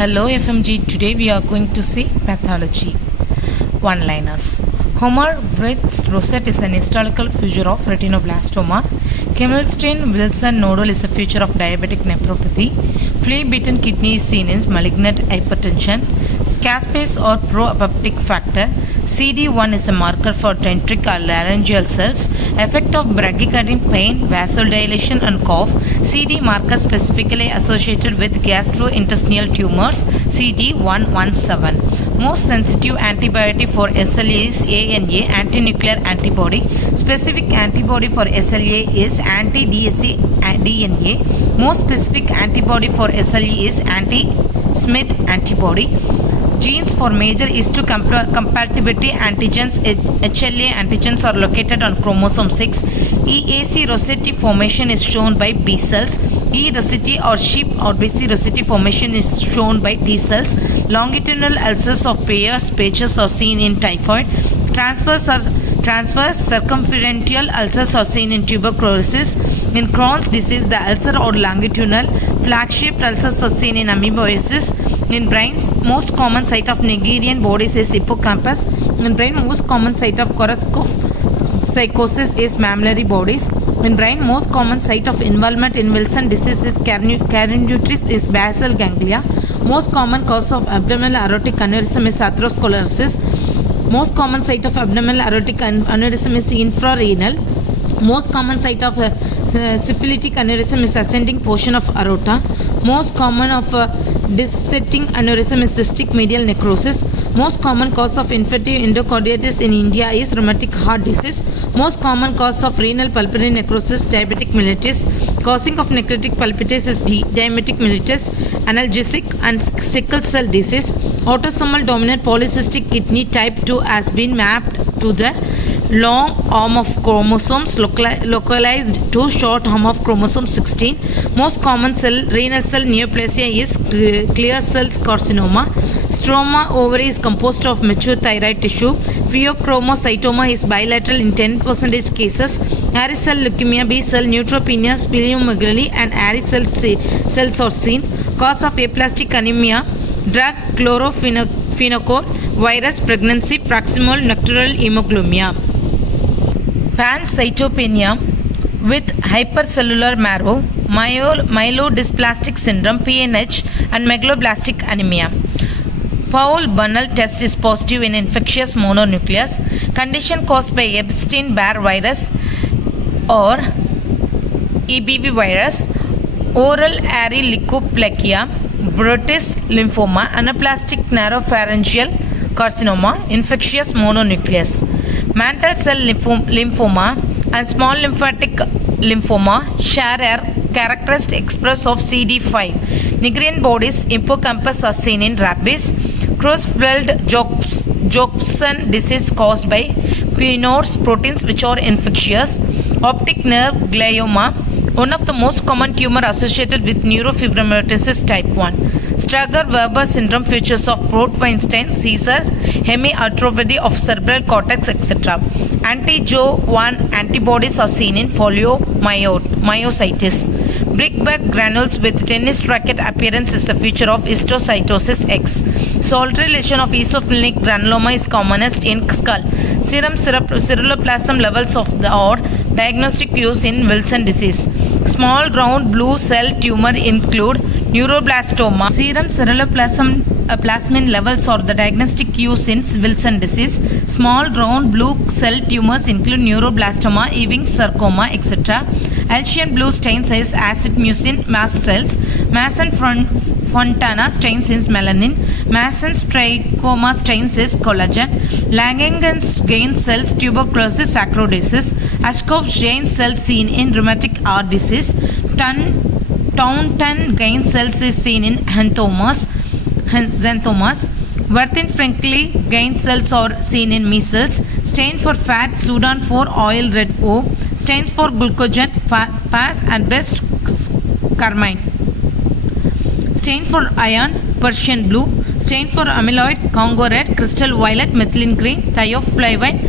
Hello fmge, today we are going to see pathology. One-liners. Homer Wright's rosette is an histological feature of retinoblastoma. Kemmelstein-Wilson nodule is a feature of diabetic nephropathy. Flea-bitten kidney is seen in malignant hypertension. Caspase or pro-apoptic factor. CD1 is a marker for dendritic or laryngeal cells. Effect of bradycardian pain, vasodilation and cough. CD marker specifically associated with gastrointestinal tumors. CD117. Most sensitive antibiotic for SLA is ANA, anti-nuclear antibody. Specific antibody for SLA is anti-DSA DNA. Most specific antibody for SLE is anti-Smith antibody. Genes for major histocompatibility antigens HLA antigens are located on chromosome 6. EAC rosette formation is shown by B cells. E rosette or sheep or BC rosette formation is shown by T cells. Longitudinal ulcers of Peyer's patches are seen in typhoid. Transverse circumferential ulcers are seen in tuberculosis. In Crohn's disease, the ulcer or longitudinal flag-shaped ulcers are seen in amoeboisis. In brains, most common site of Nigerian bodies is hippocampus. In brain, most common site of Korsakoff psychosis is mammillary bodies. In brain, most common site of involvement in Wilson disease is carotid is basal ganglia. Most common cause of abdominal aortic aneurysm is atherosclerosis. Most common site of abdominal aortic aneurysm is infrarenal. Most common site of syphilitic aneurysm is ascending portion of aorta. Most common of dissecting aneurysm is cystic medial necrosis. Most common cause of infective endocarditis in India is rheumatic heart disease. Most common cause of renal pulmonary necrosis diabetic mellitus. Causing of necrotic pulpitis is diabetic mellitus, analgesic and sickle cell disease. Autosomal dominant polycystic kidney type 2 has been mapped to the long arm of chromosomes localized to short arm of chromosome 16. Most common renal cell neoplasia is clear cell carcinoma. Stroma ovary is composed of mature thyroid tissue. Pheochromocytoma is bilateral in 10% cases. Hairy cell leukemia, B cell neutropenia, splenomegaly and hairy cells are seen. Cause of aplastic anemia, drug chlorophenocol, virus, pregnancy, proximal nocturnal hemoglobinemia. Pancytopenia with hypercellular marrow, myelodysplastic syndrome (PNH) and megaloblastic anemia. Paul-Bunel test is positive in infectious mononucleus. Condition caused by Epstein-Barr virus or EBV virus. Oral hairy leukoplakia, Brutis lymphoma, anaplastic naropharyngeal carcinoma, infectious mononucleus. Mantle cell lymphoma and small lymphatic lymphoma share a characteristic express of CD5. Nigerian bodies hippocampus are seen in rabies. Creutzfeldt-Jakob disease caused by Pneumothorax proteins which are infectious. Optic nerve glioma, one of the most common tumor associated with neurofibromatosis type 1. Stargardt-Weber syndrome features of Port-Weinstein, Caesar, hemiarthropathy of cerebral cortex, etc. Anti-Jo1 antibodies are seen in myositis. Brickbat granules with tennis racket appearance is a feature of histiocytosis X. Solitary lesion of eosinophilic granuloma is commonest in skull. Serum ceruloplasmin levels are diagnostic use in Wilson disease. Small round blue cell tumor include neuroblastoma. Serum ceruloplasmin levels are the diagnostic use in Wilson disease. Small round blue cell tumors include neuroblastoma, Ewing sarcoma, etc. Alcian blue stains is acid mucin mast cells. Masson Fontana stains is melanin. Masson's trichoma stains is collagen. Langerhans gain cells tuberculosis saccharosis. Ashkoff's gain cells seen in rheumatic heart disease. Taunton gain cells is seen in xanthomas. Werthin-Frankly gain cells are seen in measles. Stain for fat, Sudan 4 oil red O. Stains for glucogen, PAS and best carmine. Stain for iron, Persian blue. Stain for amyloid, Congo red, crystal violet, methylene green, thioflavine,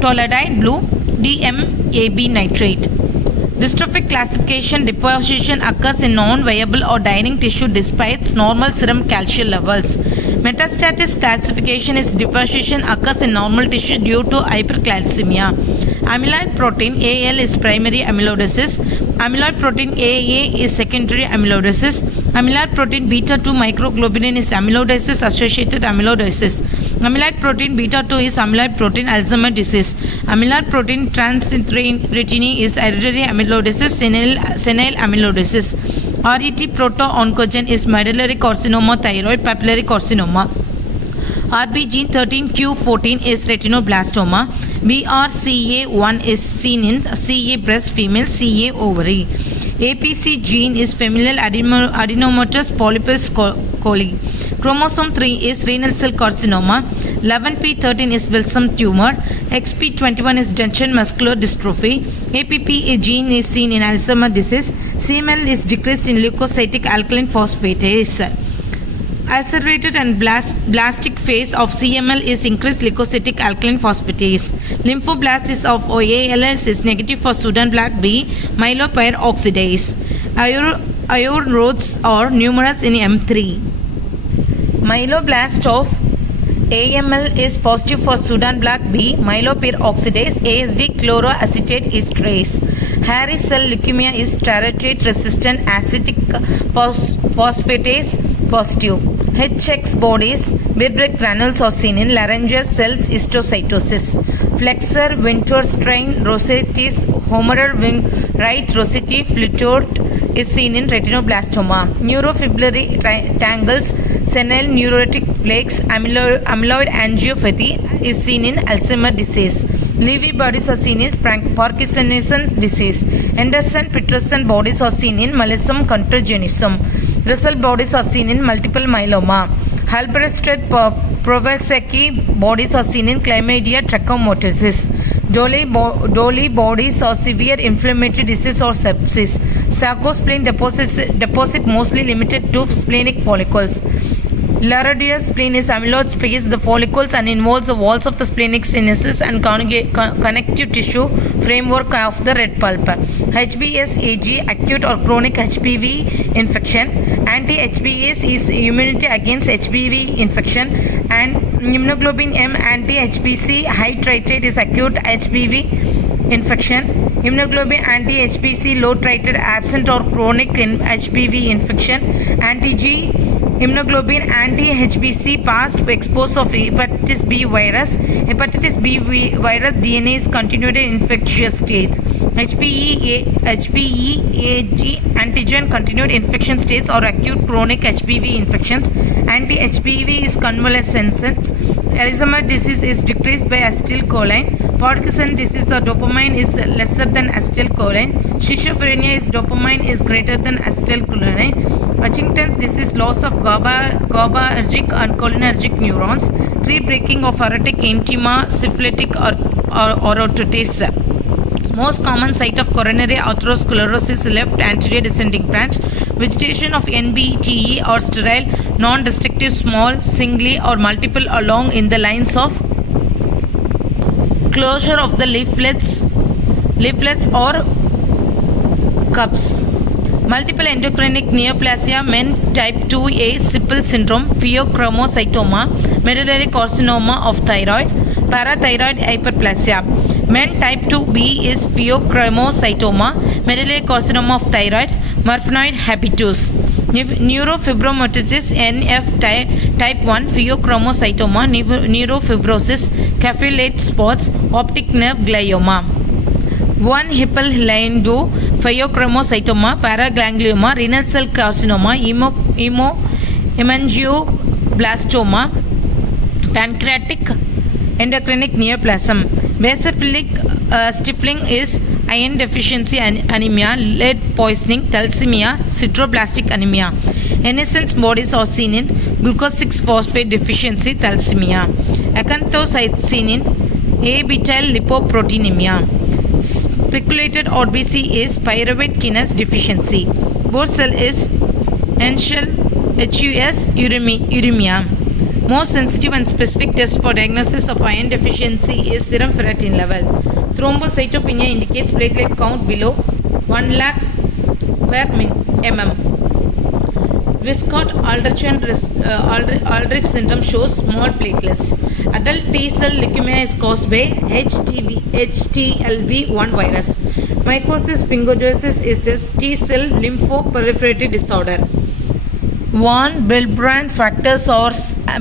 toluidine blue, DMAB nitrate. Dystrophic classification deposition occurs in non-viable or dying tissue despite normal serum calcium levels. Metastatic classification is deposition occurs in normal tissue due to hypercalcemia. Amyloid protein AL is primary amyloidosis. Amyloid protein AA is secondary amyloidosis. Amyloid protein beta 2 microglobulin is amyloidosis associated amyloidosis. Amyloid protein beta 2 is amyloid protein Alzheimer's disease. Amyloid protein transthyretin is hereditary amyloidosis, senile amyloidosis. RET proto-oncogen is medullary carcinoma, thyroid papillary carcinoma. RB gene 13q14 is retinoblastoma. BRCA1 is seen in CA breast, female, CA ovary. APC gene is familial adenomatous polypus coli. Chromosome 3 is renal cell carcinoma. 11p13 is Wilson tumor. XP21 is Duchenne muscular dystrophy. APP gene is seen in Alzheimer's disease. CML is decreased in leukocytic alkaline phosphatase. Ulcerated and blastic phase of CML is increased leukocytic alkaline phosphatase. Lymphoblasts of ALS is negative for Sudan black B, myeloperoxidase. Iron rods are numerous in M3. Myeloblast of AML is positive for Sudan black B, myeloperoxidase, ASD chloroacetate esterase. Hairy cell leukemia is steroid resistant acetic phosphatase positive. HX bodies, Birbeck granules are seen in laryngeal cells histiocytosis. Flexor winter strain rossetis, humeral wing right rossetti flutort is seen in retinoblastoma. Neurofibrillary tangles, senile neurotic plaques, amyloid angiopathy is seen in Alzheimer's disease. Levy bodies are seen in Parkinson's disease. Anderson-Peterson bodies are seen in molluscum contagiosum. Russell bodies are seen in multiple myeloma. Halberstadt Provexeki bodies are seen in chlamydia trachomatis. Dolly bodies are severe inflammatory disease or sepsis. Sarcospleen deposit mostly limited to splenic follicles. Laradius spleen is amyloid space the follicles and involves the walls of the splenic sinuses and connective tissue framework of the red pulp. HBsAg acute or chronic HPV infection. Anti-HBs is immunity against HPV infection, and immunoglobulin M anti-HPC high titrate is acute HPV infection. Immunoglobulin anti-HPC low titrate absent or chronic HPV infection. Anti-G immunoglobulin anti-HBC past expose of hepatitis B virus. Hepatitis B virus DNA is continued in infectious state. HPEAG antigen continued infection states or acute chronic HPV infections. Anti-HPV is convalescence. Alzheimer's disease is decreased by acetylcholine. Parkinson's disease or dopamine is lesser than acetylcholine. Schizophrenia is dopamine is greater than acetylcholine. Huntington's disease loss of GABAergic and cholinergic neurons. Tree breaking of aortic intima syphilitic or orotitis. Most common site of coronary atherosclerosis left anterior descending branch. Vegetation of NBTE or sterile, non-destructive, small, singly or multiple along in the lines of closure of the leaflets or cups. Multiple endocrinic neoplasia, men type 2A, Sippel syndrome, Pheochromocytoma, medullary carcinoma of thyroid, parathyroid hyperplasia. Men type 2B is Pheochromocytoma, medullary carcinoma of thyroid, Marfanoid habitus. Neurofibromatosis NF type 1, Pheochromocytoma, neurofibrosis, capillate spots, optic nerve glioma. 1 Hippel-Lindau, Pheochromocytoma, paraganglioma, renal cell carcinoma, hemangioblastoma, pancreatic endocrinic neoplasm. Basophilic stifling is iron deficiency anemia, lead poisoning, thalassemia, sideroblastic anemia. Senescence bodies are seen in glucose 6-phosphate deficiency, thalassemia. Acanthocytes seen in A-beta lipoproteinemia. Speculated RBC is pyruvate kinase deficiency. Both cell is Henschel HUS uremia. Most sensitive and specific test for diagnosis of iron deficiency is serum ferritin level. Thrombocytopenia indicates platelet count below 1 lakh per mm. Viscott-Aldrich syndrome shows small platelets. Adult T-cell leukemia is caused by HTLV1 virus. Mycosis fungoides is a T-cell lymphoproliferative disorder. Von Willebrand factors or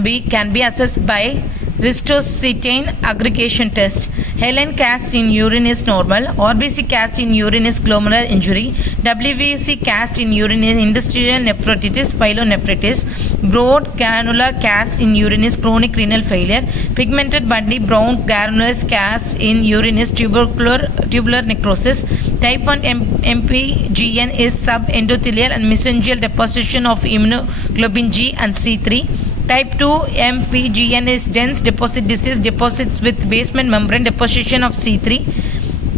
B can be assessed by ristocytine aggregation test. Helen cast in urine is normal. RBC cast in urine is glomerular injury. WBC cast in urine is industrial nephritis, pyelonephritis. Broad granular cast in urine is chronic renal failure. Pigmented bunny brown granular cast in urine is tubular necrosis. Type 1 MPGN is subendothelial and mesangial deposition of immunoglobulin G and C3. Type 2 MPGN is dense deposit disease, deposits with basement membrane deposition of C3.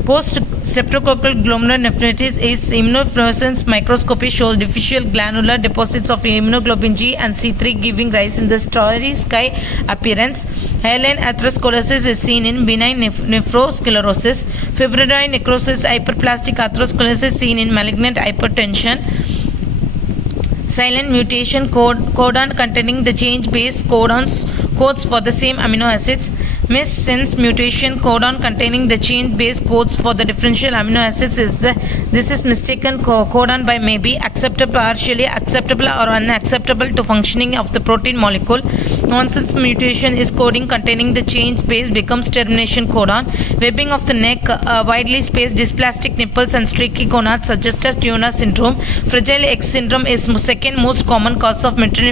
Post-streptococcal glomerular nephritis is immunofluorescence microscopy shows diffuse granular deposits of immunoglobulin G and C3 giving rise in the starry sky appearance. Hyaline atherosclerosis is seen in benign nephrosclerosis. Fibroid necrosis, hyperplastic atherosclerosis seen in malignant hypertension. Silent mutation codon containing the change base codes for the same amino acids. Missense mutation codon containing the change base codes for the differential amino acids this is mistaken codon by may be acceptable, partially acceptable or unacceptable to functioning of the protein molecule. Nonsense mutation is coding containing the change base becomes termination codon. Webbing of the neck, widely spaced dysplastic nipples and streaky gonads suggest as Turner syndrome. Fragile X syndrome is second most common cause of mental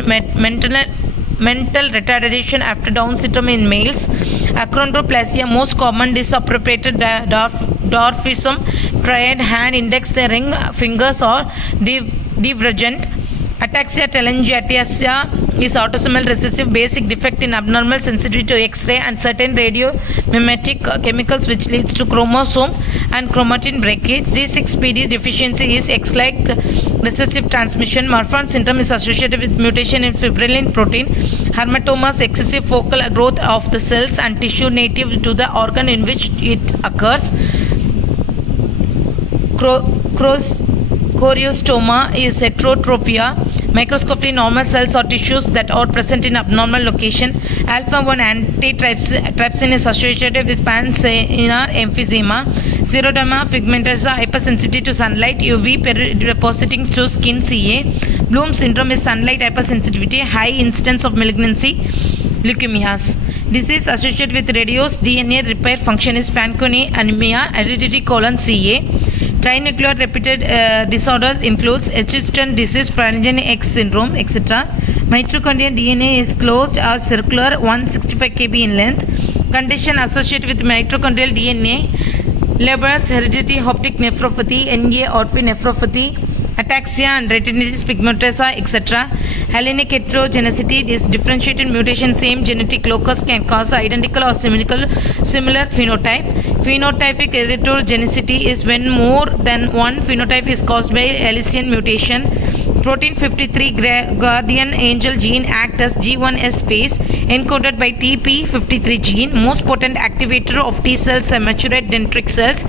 retardation after Down syndrome in males. Achondroplasia, most common disappropriated dwarfism, triad hand, index, the ring fingers or divergent. Ataxia telangiectasia is autosomal recessive basic defect in abnormal sensitivity to X-ray and certain radiomimetic chemicals which leads to chromosome and chromatin breakage. G6PD deficiency is X-like recessive transmission. Marfan syndrome is associated with mutation in fibrillin protein. Hamartomas, excessive focal growth of the cells and tissue native to the organ in which it occurs. Choriostoma is heterotropia. Microscopically normal cells or tissues that are present in abnormal location. Alpha-1 antitrypsin is associated with pansenar emphysema. Xeroderma pigmentosa, hypersensitivity to sunlight, UV depositing to skin CA. Bloom syndrome is sunlight hypersensitivity, high incidence of malignancy, leukemias. Disease associated with reduced DNA repair function is Fanconi anemia, hereditary colon CA. Trinuclear repeated disorders includes Hutchinson disease, Frangen X syndrome, etc. Mitochondrial DNA is closed or circular, 165 kb in length. Condition associated with mitochondrial DNA: Leber's hereditary optic nephropathy, NA orphan nephropathy, ataxia and retinitis pigmentosa, etc. Hellenic heterogeneity is differentiated mutation. Same genetic locus can cause identical or similar phenotype. Phenotypic heterogeneity is when more than one phenotype is caused by Elysian mutation. Protein 53 guardian angel gene acts as G1S phase encoded by TP53 gene, most potent activator of T cells and mature dendritic cells.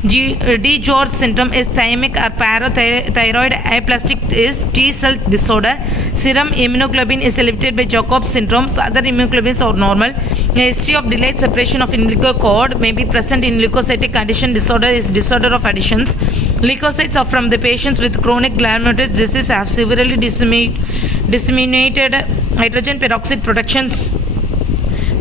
DiGeorge syndrome is thymic or parathyroid aplastic is T cell disorder. Serum immunoglobulin is elevated by Jacob syndromes. Other immunoglobulins are normal. A history of delayed separation of umbilical cord may be present in leukocytic addition disorder is disorder of additions. Leukocytes are from the patients with chronic glomerular disease have severely disseminated hydrogen peroxide productions.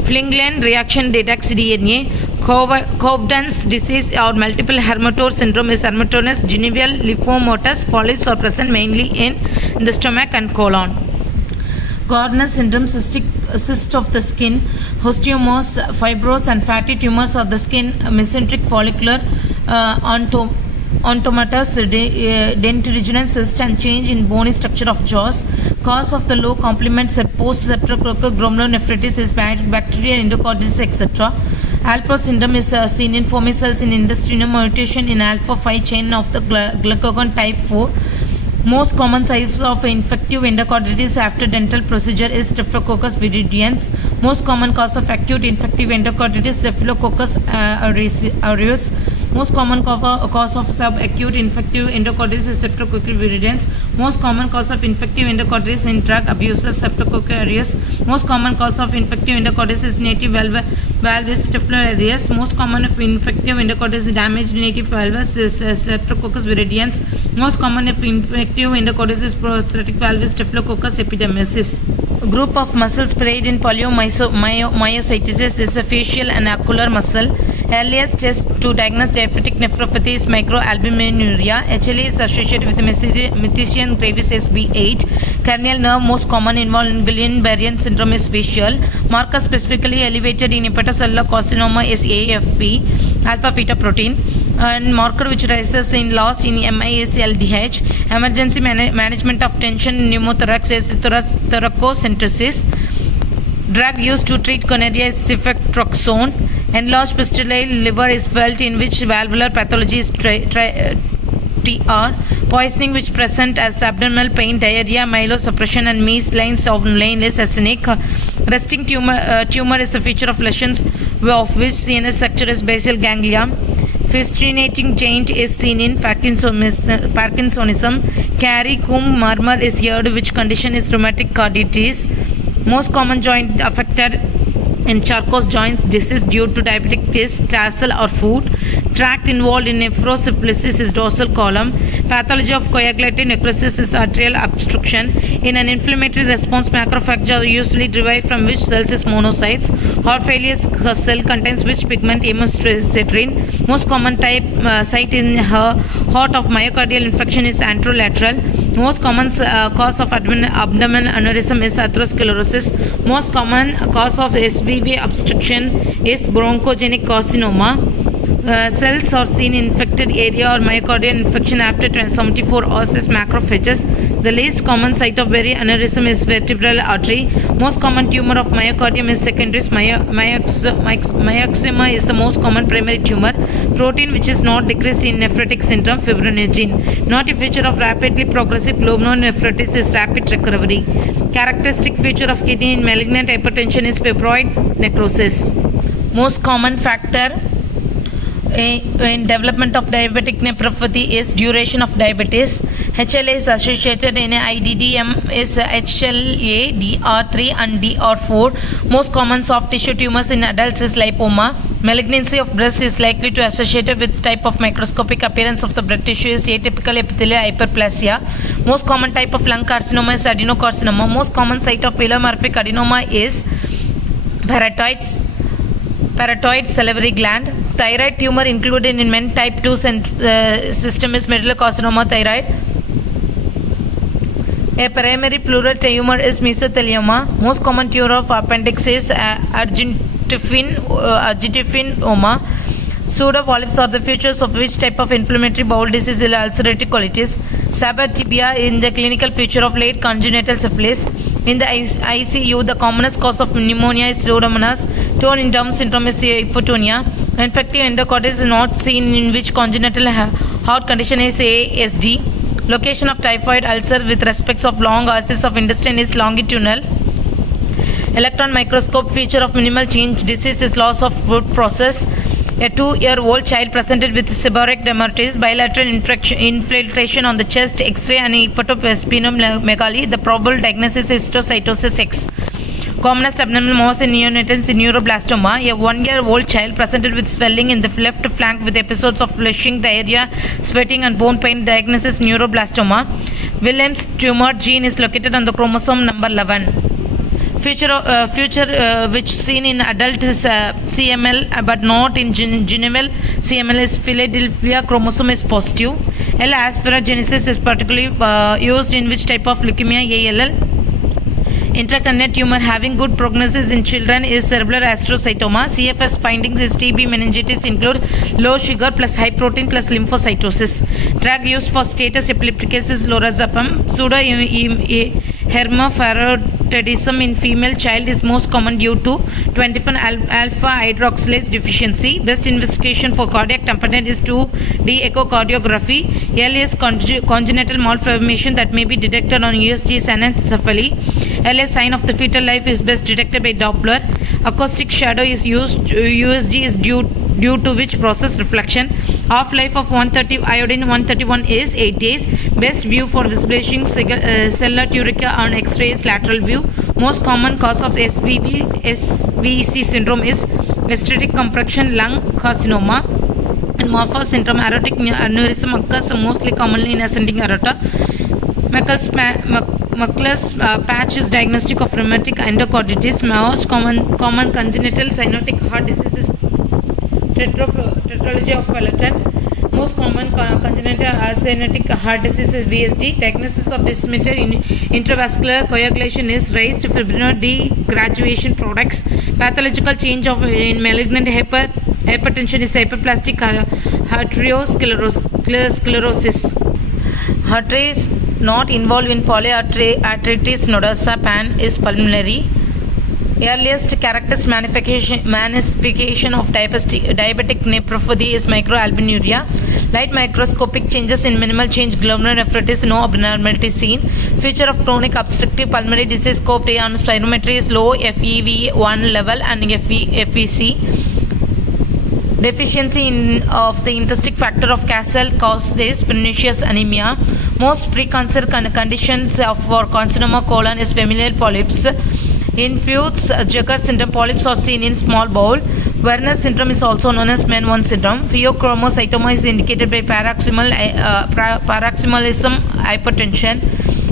Flinglen reaction detects DNA. Covden's disease or multiple hamartose syndrome is hamartomas gingival lymphomatous. Polyps are present mainly in the stomach and colon. Gardner syndrome, cyst of the skin, osteomos, fibrous and fatty tumors of the skin, mesenteric follicular, ontomatous, dentigenesis cyst and change in bony structure of jaws. Cause of the low complement set post-septicococcal glomerulonephritis is bacterial endocarditis, etc. Alport syndrome is seen in foamy cells in intestinal mutation in alpha-5 chain of the glucagon type 4. Most common signs of infective endocarditis after dental procedure is Staphylococcus viridans. Most common cause of acute infective endocarditis Staphylococcus aureus. Most common cause of subacute infective endocarditis is streptococcal viridans. Most common cause of infective endocarditis in drug abusers, streptococcus aureus. Most common cause of infective endocarditis is native valvis Staphylococcus aureus. Most common of infective endocarditis is damaged native valves is streptococcus viridans. Most common of infective endocarditis is prosthetic valvis Staphylococcus epidermolysis. A group of muscles sprayed in polymyositis is a facial and ocular muscle. Earliest test to diagnose diabetic nephropathy is microalbuminuria. HLA is associated with methicillin gravis SB8. Cranial nerve most common involved in Guillain-Barré syndrome is facial. Marker specifically elevated in hepatocellular carcinoma is AFP, alpha fetoprotein. And marker which rises in loss in MI is LDH. Emergency management of tension in pneumothorax is thoracocentesis. Drug used to treat gonorrhea is ceftriaxone. Enlarged pistillate liver is felt in which valvular pathology is TR. Poisoning which present as abdominal pain, diarrhea, myelosuppression and measles lines of lane is arsenic. Resting tumor is a feature of lesions of which CNS structure is basal ganglia. Fascinating change is seen in Parkinsonism. Carey-Coombe murmur is heard, which condition is rheumatic carditis. Most common joint affected in Charcot's joints disease due to diabetic tests, tarsal or foot. Tract involved in nephrosyphilis is dorsal column. Pathology of coagulative necrosis is arterial obstruction. In an inflammatory response, macrophages are usually derived from which cells is monocytes. Heart failure cell contains which pigment hemocysteine. Most common site in heart of myocardial infarction is anterolateral. Most common cause of abdominal aneurysm is atherosclerosis. Most common cause of SVV obstruction is bronchogenic carcinoma. Cells are seen in infected area or myocardial infection after 74 hours is macrophages. The least common site of aneurysm is vertebral artery. Most common tumor of myocardium is secondary. Myxoma is the most common primary tumor. Protein which is not decreased in nephrotic syndrome, fibrinogen. Not a feature of rapidly progressive glomerulonephritis is rapid recovery. Characteristic feature of kidney in malignant hypertension is fibroid necrosis. Most common factor in development of diabetic nephropathy is duration of diabetes. HLA is associated in IDDM is HLA, DR3 and DR4. Most common soft tissue tumors in adults is lipoma. Malignancy of breast is likely to associated with type of microscopic appearance of the blood tissue is atypical epithelial hyperplasia. Most common type of lung carcinoma is adenocarcinoma. Most common site of pleomorphic adenoma is parotid salivary gland. Thyroid tumor included in men type 2 system is medullocarcinoma thyroid. A primary pleural tumor is mesothelioma. Most common tumor of appendix is argentifinoma. Pseudopolyps are the features of which type of inflammatory bowel disease is ulcerative colitis. Sabotibia in the clinical feature of late congenital syphilis. In the ICU, the commonest cause of pneumonia is Pseudomonas. Torn in Down syndrome is hypotonia. Infective endocarditis is not seen in which congenital heart condition is ASD. Location of typhoid ulcer with respect of long axis of intestine is longitudinal. Electron microscope feature of minimal change disease is loss of food process. A 2-year-old child presented with seborrheic dermatitis, bilateral infiltration on the chest, X-ray and hepatosplenomegaly. The probable diagnosis is histiocytosis X. Commonest abdominal mass in neonatants is neuroblastoma. A 1-year-old child presented with swelling in the left flank with episodes of flushing, diarrhea, sweating and bone pain. Diagnosis neuroblastoma. Williams tumor gene is located on the chromosome number 11. Future which seen in adult is CML but not in juvenile CML is Philadelphia chromosome is positive. L. asparaginensis is particularly used in which type of leukemia ALL. Intracranial tumor having good prognosis in children is cerebral astrocytoma. CFS findings is TB meningitis include low sugar plus high protein plus lymphocytosis. Drug used for status epilepticus is lorazepam. Pseudohermaphroditism in female child is most common due to 21 alpha hydroxylase deficiency. Best investigation for cardiac tamponade is 2D echocardiography. Earliest congenital malformation that may be detected on USG is anencephaly. Earliest sign of the fetal life is best detected by Doppler. Acoustic shadow is used. USG is due to which process reflection. Half-life of 130 iodine 131 is 8 days. Best view for establishing cellular urethra on X-rays lateral view. Most common cause of SVC syndrome is aesthetic compression lung carcinoma. In Marfan Syndrome, aortic aneurysm occurs mostly commonly in ascending aorta. Muckless patch is diagnostic of rheumatic endocarditis. Most common congenital cyanotic heart disease is tetralogy of Pathology. Most common congenital cyanotic heart disease is VSD. Diagnosis of disseminated intravascular coagulation is raised fibrinoid degraduation products. Pathological change in malignant hypertension is hyperplastic arteriosclerosis. Arteries not involved in polyarteritis nodosa pan is pulmonary. Earliest characters manifestation of diabetic nephropathy is microalbuminuria. Light microscopic changes in minimal change glomerulonephritis, no abnormality seen. Feature of chronic obstructive pulmonary disease scoped on spirometry is low FEV1 level and FVC. Deficiency of the intrinsic factor of Castle causes pernicious anemia. Most precancer conditions for carcinoma colon is familial polyps. In Pheochromocytoma syndrome, polyps are seen in small bowel. Werner syndrome is also known as Marfan Syndrome. Pheochromocytoma is indicated by paroxysmalism hypertension.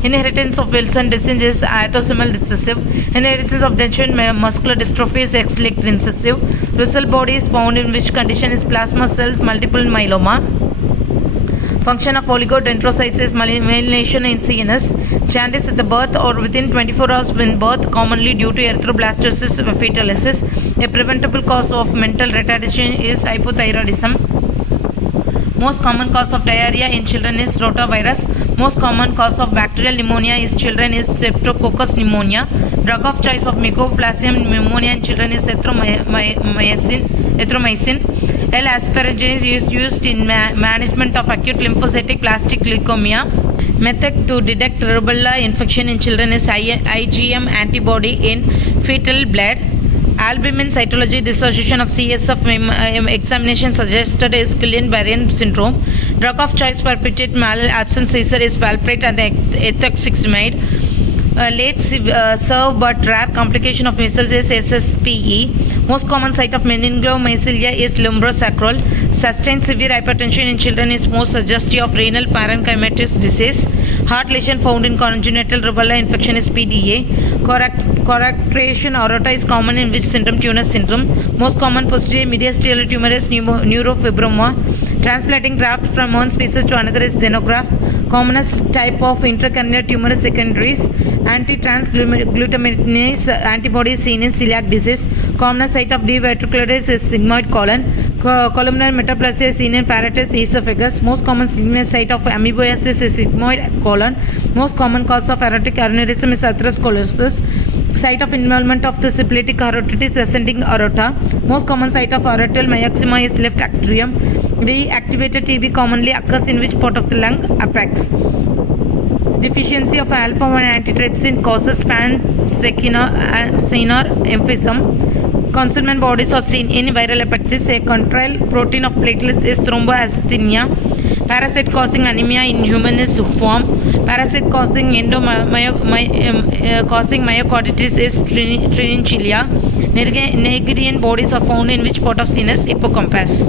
Inheritance of Wilson disease is autosomal recessive. Inheritance of Duchenne muscular dystrophy is X-linked recessive. Result body is found in which condition is plasma cells multiple myeloma. Function of oligodendrocytes is myelination in CNS. Jaundice at the birth or within 24 hours when birth, commonly due to erythroblastosis fetalis. A preventable cause of mental retardation is hypothyroidism. Most common cause of diarrhea in children is rotavirus. Most common cause of bacterial pneumonia in children is Streptococcus pneumonia. Drug of choice of Mycoplasma pneumonia in children is erythromycin. L-asparagine is used in management of acute lymphocytic plastic leukemia. Method to detect rubella infection in children is IgM antibody in fetal blood. Albumin cytology dissociation of CSF examination suggested is Guillain-Barré syndrome. Drug of choice for pituitary malabsorption seizure is valproate and ethoxyximide. Late serve but rare complication of measles is SSPE. Most common site of meningomycelia is lumbosacral. Sustained severe hypertension in children is most suggestive of renal parenchymatous disease. Heart lesion found in congenital rubella infection is PDA. Correctration aorta is common in which syndrome? Turner syndrome. Most common posterior mediastinal tumor is neurofibroma. Transplanting graft from one species to another is xenograft. Commonest type of intracranial tumor is secondaries. Anti-transglutaminase antibody is seen in celiac disease. Commonest site of diverticulitis is sigmoid colon. Columnar metaplasia is seen in Paratus esophagus. Most common site of amoebiasis is sigmoid colon. Most common cause of aortic aneurysm is atherosclerosis. Site of involvement of the syphilitic carotid is ascending aorta. Most common site of aortal myxoma is left atrium. Reactivated TB commonly occurs in which part of the lung? Apex. Deficiency of alpha-1 antitrypsin causes pan-secular emphysema. Constituent bodies are seen in viral hepatitis. A contrail protein of platelets is thromboasthenia. Parasite causing anemia in human is form. Parasite causing causing myocarditis is Trinichellia. Nigerian bodies are found in which part of CNS? Hippocampus.